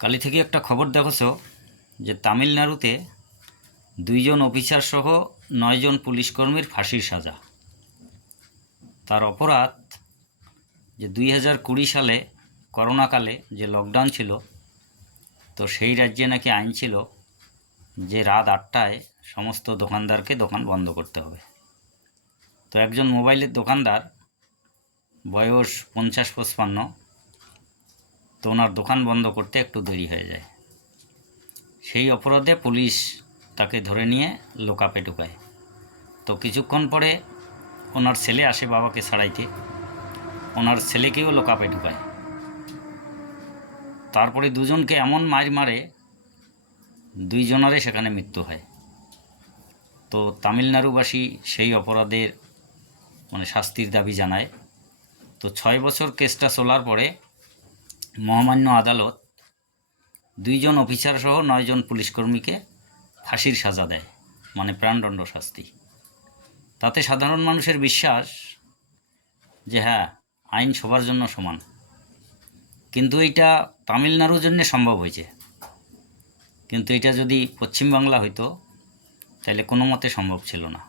কালি থেকে একটা খবর দেখেছো যে তামিলনাড়ুতে 2 জন অফিসার সহ 9 জন পুলিশকর্মীর ফাঁসির সাজা। তার অপরাধ যে 2020 সালে করোনাকালে যে লকডাউন ছিল, তো সেই রাজ্যে নাকি আইন ছিল যে রাত 8টায় সমস্ত দোকানদারকে দোকান বন্ধ করতে হবে। তো একজন মোবাইলের দোকানদার, বয়স 50-55, তো ওনার দোকান বন্ধ করতে একটু দেরি হয়ে যায়। সেই অপরাধে পুলিশ তাকে ধরে নিয়ে লোকাপে ঢুকায়। তো কিছুক্ষণ পরে ওনার ছেলে আসে বাবাকে ছাড়াইতে, ওনার ছেলেকেও লোকাপে ঢুকায়। তারপরে দুজনকে এমন মার মারে, 2 জনেরই সেখানে মৃত্যু হয়। তো তামিলনাড়ুবাসী সেই অপরাধের শাস্তির দাবি জানায়। তো 6 বছর কেসটা চলার পরে মহামান্য আদালত 2 জন অফিসার সহ 9 জন পুলিশকর্মীকে ফাঁসির সাজা দেয়, প্রাণদণ্ড শাস্তি। তাতে সাধারণ মানুষের বিশ্বাস যে হ্যাঁ, আইন সবার জন্য সমান। কিন্তু এইটা তামিলনাড়ুর জন্য সম্ভব হয়েছে, কিন্তু এটা যদি পশ্চিমবাংলা হইতো তাহলে কোনো মতে সম্ভব ছিল না।